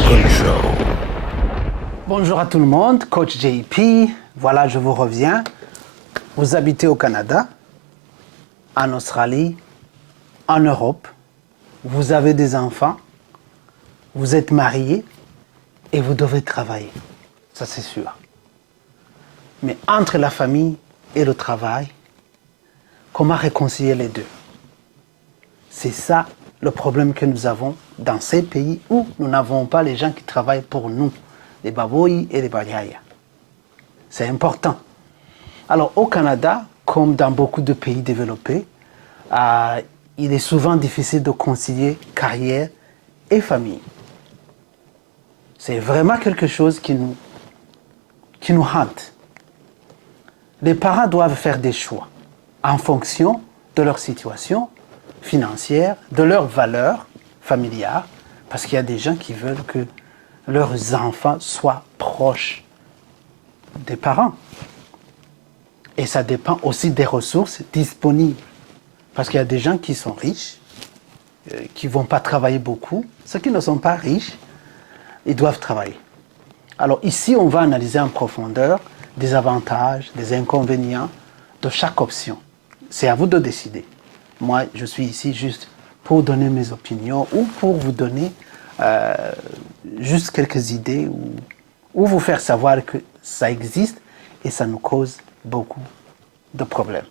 Rukun Show. Bonjour à tout le monde, coach JP. Voilà, je vous reviens. Vous habitez au Canada, en Australie, en Europe. Vous avez des enfants, vous êtes marié et vous devez travailler. Ça, c'est sûr. Mais entre la famille et le travail, comment réconcilier les deux? C'est ça le problème que nous avons dans ces pays où nous n'avons pas les gens qui travaillent pour nous, les Baboyi et les Badiaya. C'est important. Alors au Canada, comme dans beaucoup de pays développés, il est souvent difficile de concilier carrière et famille. C'est vraiment quelque chose qui nous hante. Les parents doivent faire des choix en fonction de leur situation financière, de leurs valeurs familiales, parce qu'il y a des gens qui veulent que leurs enfants soient proches des parents. Et ça dépend aussi des ressources disponibles. Parce qu'il y a des gens qui sont riches, qui ne vont pas travailler beaucoup. Ceux qui ne sont pas riches, ils doivent travailler. Alors ici, on va analyser en profondeur des avantages, des inconvénients de chaque option. C'est à vous de décider. Moi, je suis ici juste pour donner mes opinions ou pour vous donner juste quelques idées ou vous faire savoir que ça existe et ça nous cause beaucoup de problèmes.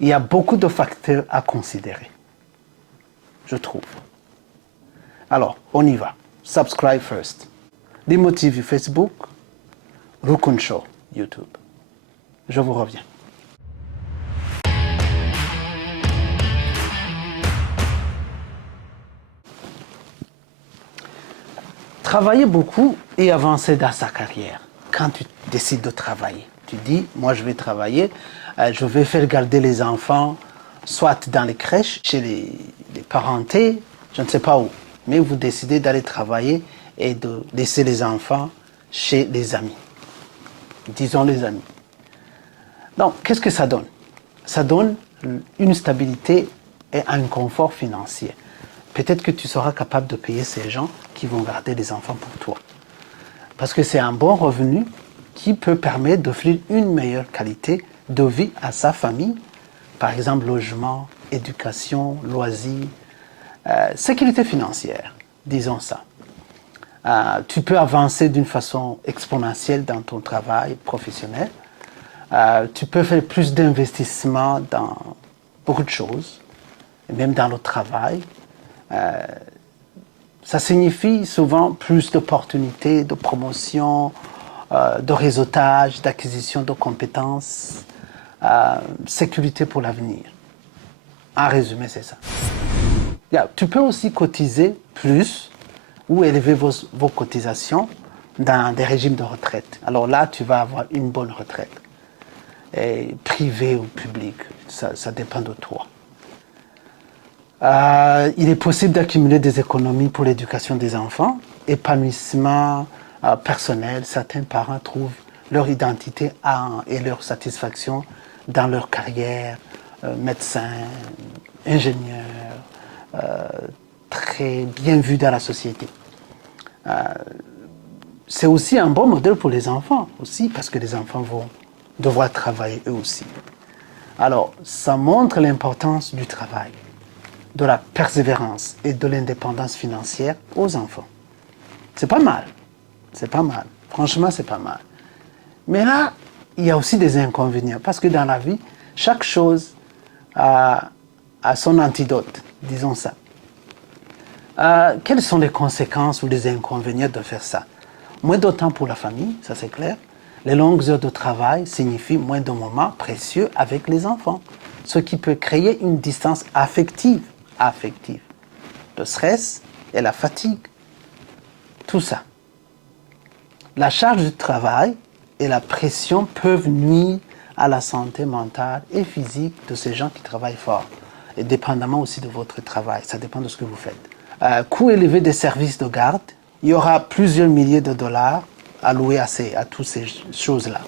Il y a beaucoup de facteurs à considérer, je trouve. Alors, on y va. Subscribe first. Limo TV Facebook, Rukun Show YouTube. Je vous reviens. Travailler beaucoup et avancer dans sa carrière. Quand tu décides de travailler, tu dis, moi je vais travailler, je vais faire garder les enfants, soit dans les crèches, chez les parentés, je ne sais pas où. Mais vous décidez d'aller travailler et de laisser les enfants chez les amis. Disons les amis. Donc, qu'est-ce que ça donne? Ça donne une stabilité et un confort financier. Peut-être que tu seras capable de payer ces gens qui vont garder les enfants pour toi. Parce que c'est un bon revenu qui peut permettre d'offrir une meilleure qualité de vie à sa famille. Par exemple, logement, éducation, loisirs, sécurité financière, disons ça. Tu peux avancer d'une façon exponentielle dans ton travail professionnel. Tu peux faire plus d'investissements dans beaucoup de choses, et même dans le travail. Ça signifie souvent plus d'opportunités, de promotion, de réseautage, d'acquisition de compétences, sécurité pour l'avenir. En résumé, c'est ça. Tu peux aussi cotiser plus ou élever vos cotisations dans des régimes de retraite. Alors là, tu vas avoir une bonne retraite, privée ou publique, ça dépend de toi. Il est possible d'accumuler des économies pour l'éducation des enfants, épanouissement personnel. Certains parents trouvent leur identité et leur satisfaction dans leur carrière, médecin, ingénieur, très bien vu dans la société. C'est aussi un bon modèle pour les enfants, aussi, parce que les enfants vont devoir travailler eux aussi. Alors, ça montre l'importance du travail, de la persévérance et de l'indépendance financière aux enfants. C'est pas mal. C'est pas mal. Franchement, c'est pas mal. Mais là, il y a aussi des inconvénients. Parce que dans la vie, chaque chose a son antidote, disons ça. Quelles sont les conséquences ou les inconvénients de faire ça? Moins de temps pour la famille, ça c'est clair. Les longues heures de travail signifient moins de moments précieux avec les enfants, ce qui peut créer une distance affective, le stress et la fatigue, tout ça. La charge du travail et la pression peuvent nuire à la santé mentale et physique de ces gens qui travaillent fort, et dépendamment aussi de votre travail, ça dépend de ce que vous faites. Coût élevé des services de garde, il y aura plusieurs milliers de dollars alloués à toutes ces choses-là.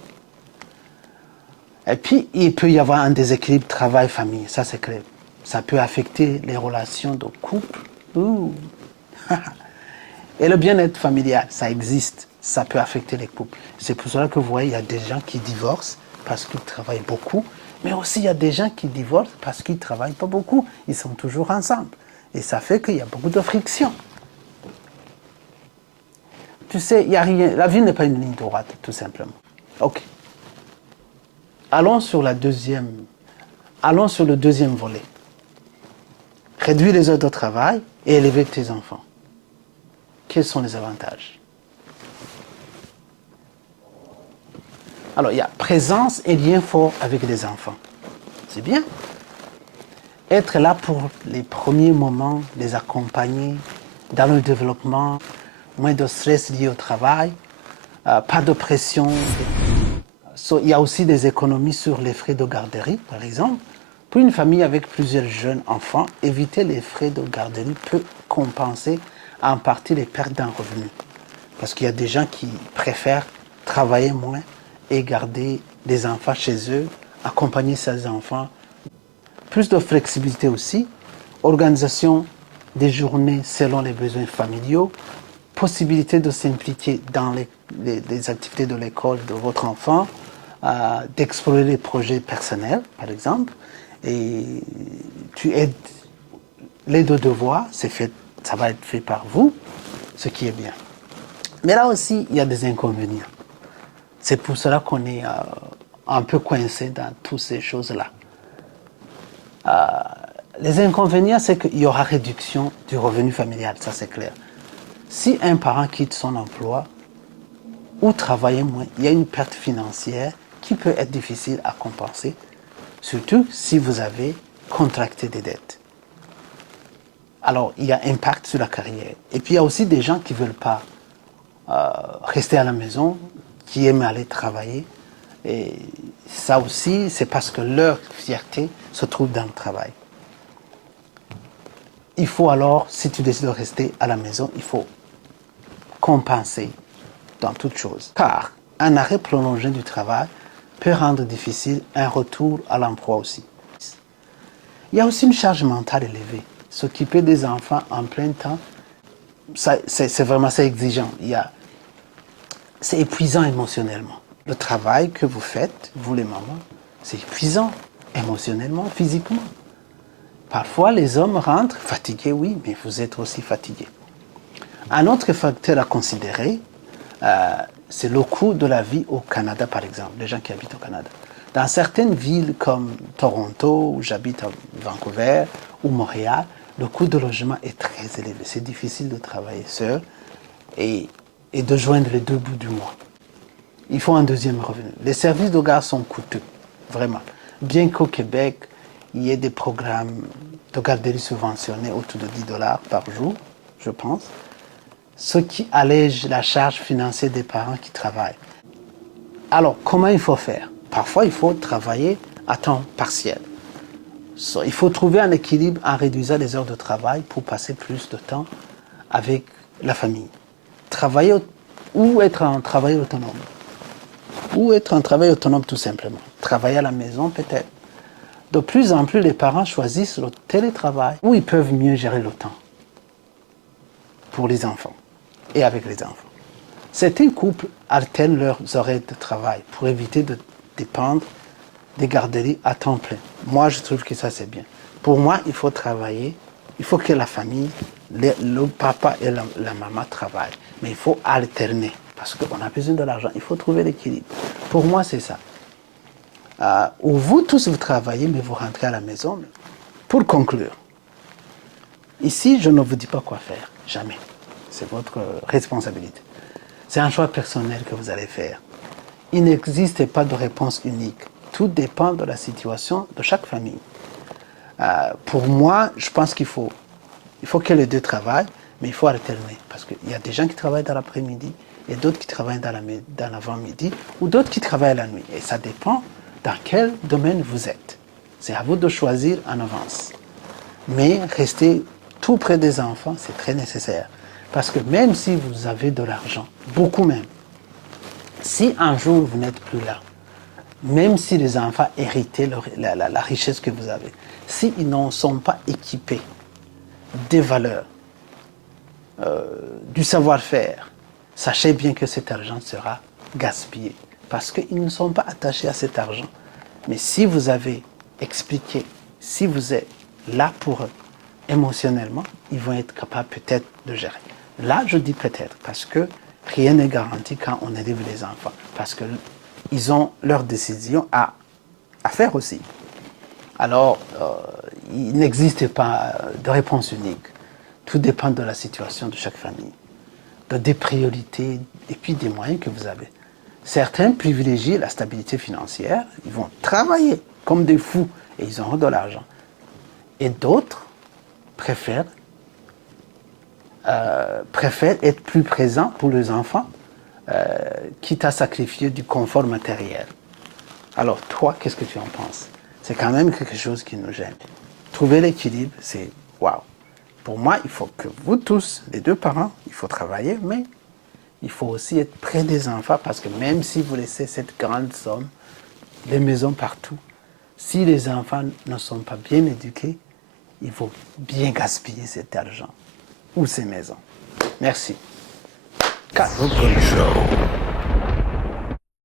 Et puis, il peut y avoir un déséquilibre travail-famille, ça c'est clair. Ça peut affecter les relations de couple. Et le bien-être familial, ça existe, ça peut affecter les couples. C'est pour cela que vous voyez, il y a des gens qui divorcent parce qu'ils travaillent beaucoup, mais aussi il y a des gens qui divorcent parce qu'ils ne travaillent pas beaucoup. Ils sont toujours ensemble. Et ça fait qu'il y a beaucoup de friction. Tu sais, il y a rien, la vie n'est pas une ligne droite, tout simplement. OK. Allons sur le deuxième volet. Réduire les heures de travail et élever tes enfants. Quels sont les avantages? Alors, il y a présence et lien fort avec les enfants. C'est bien. Être là pour les premiers moments, les accompagner dans le développement, moins de stress lié au travail, pas de pression. Il y a aussi des économies sur les frais de garderie, par exemple. Pour une famille avec plusieurs jeunes enfants, éviter les frais de garderie peut compenser en partie les pertes d'un revenu. Parce qu'il y a des gens qui préfèrent travailler moins et garder des enfants chez eux, accompagner ces enfants. Plus de flexibilité aussi, organisation des journées selon les besoins familiaux, possibilité de s'impliquer dans les activités de l'école de votre enfant, d'explorer les projets personnels, par exemple, et tu aides les deux devoirs, ça va être fait par vous, ce qui est bien. Mais là aussi, il y a des inconvénients. C'est pour cela qu'on est un peu coincé dans toutes ces choses-là. Les inconvénients, c'est qu'il y aura réduction du revenu familial, ça c'est clair. Si un parent quitte son emploi ou travaille moins, il y a une perte financière qui peut être difficile à compenser, surtout si vous avez contracté des dettes. Alors, il y a un impact sur la carrière. Et puis, il y a aussi des gens qui ne veulent pas rester à la maison, qui aiment aller travailler. Et ça aussi, c'est parce que leur fierté se trouve dans le travail. Il faut alors, si tu décides de rester à la maison, il faut compenser dans toute chose. Car un arrêt prolongé du travail peut rendre difficile un retour à l'emploi aussi. Il y a aussi une charge mentale élevée. S'occuper des enfants en plein temps, c'est vraiment exigeant. C'est épuisant émotionnellement. Le travail que vous faites, vous les mamans, c'est épuisant émotionnellement, physiquement. Parfois, les hommes rentrent fatigués, oui, mais vous êtes aussi fatigués. Un autre facteur à considérer, c'est le coût de la vie au Canada, par exemple, les gens qui habitent au Canada. Dans certaines villes comme Toronto, où j'habite à Vancouver, ou Montréal, le coût de logement est très élevé. C'est difficile de travailler seul et de joindre les deux bouts du mois. Il faut un deuxième revenu. Les services de garde sont coûteux, vraiment. Bien qu'au Québec, il y ait des programmes de garderie subventionnés autour de 10 $ par jour, je pense, ce qui allège la charge financière des parents qui travaillent. Alors, comment il faut faire? Parfois, il faut travailler à temps partiel. Il faut trouver un équilibre en réduisant les heures de travail pour passer plus de temps avec la famille. Travailler ou être en travail autonome. Ou être en travail autonome tout simplement. Travailler à la maison peut-être. De plus en plus, les parents choisissent le télétravail où ils peuvent mieux gérer le temps pour les enfants et avec les enfants. Certains couples alternent leurs horaires de travail pour éviter de dépendre des garderies à temps plein. Moi, je trouve que ça, c'est bien. Pour moi, il faut travailler, il faut que la famille, le papa et la maman travaillent. Mais il faut alterner parce qu'on a besoin de l'argent. Il faut trouver l'équilibre. Pour moi, c'est ça. Où vous tous, vous travaillez, mais vous rentrez à la maison. Pour conclure, ici, je ne vous dis pas quoi faire. Jamais. C'est votre responsabilité. C'est un choix personnel que vous allez faire. Il n'existe pas de réponse unique. Tout dépend de la situation de chaque famille. Pour moi, je pense qu'il faut que les deux travaillent, mais il faut alterner. Parce qu'il y a des gens qui travaillent dans l'après-midi et d'autres qui travaillent dans l'avant-midi ou d'autres qui travaillent la nuit. Et ça dépend dans quel domaine vous êtes. C'est à vous de choisir en avance. Mais rester tout près des enfants, c'est très nécessaire. Parce que même si vous avez de l'argent, beaucoup même, si un jour vous n'êtes plus là, même si les enfants héritaient la richesse que vous avez, s'ils n'en sont pas équipés des valeurs du savoir-faire, sachez bien que cet argent sera gaspillé parce qu'ils ne sont pas attachés à cet argent. Mais si vous avez expliqué, si vous êtes là pour eux émotionnellement, ils vont être capables peut-être de gérer. Là, je dis peut-être parce que rien n'est garanti quand on élève les enfants parce qu'ils ont leur décision à faire aussi. Alors, il n'existe pas de réponse unique. Tout dépend de la situation de chaque famille, des priorités et puis des moyens que vous avez. Certains privilégient la stabilité financière, ils vont travailler comme des fous et ils auront de l'argent. Et d'autres préfèrent être plus présents pour les enfants, quitte à sacrifier du confort matériel. Alors toi, qu'est-ce que tu en penses? C'est quand même quelque chose qui nous gêne. Trouver l'équilibre, c'est waouh. Pour moi, il faut que vous tous, les deux parents, il faut travailler, mais il faut aussi être près des enfants parce que même si vous laissez cette grande somme, des maisons partout, si les enfants ne sont pas bien éduqués, il faut bien gaspiller cet argent ou ces maisons. Merci. Brooklyn Show.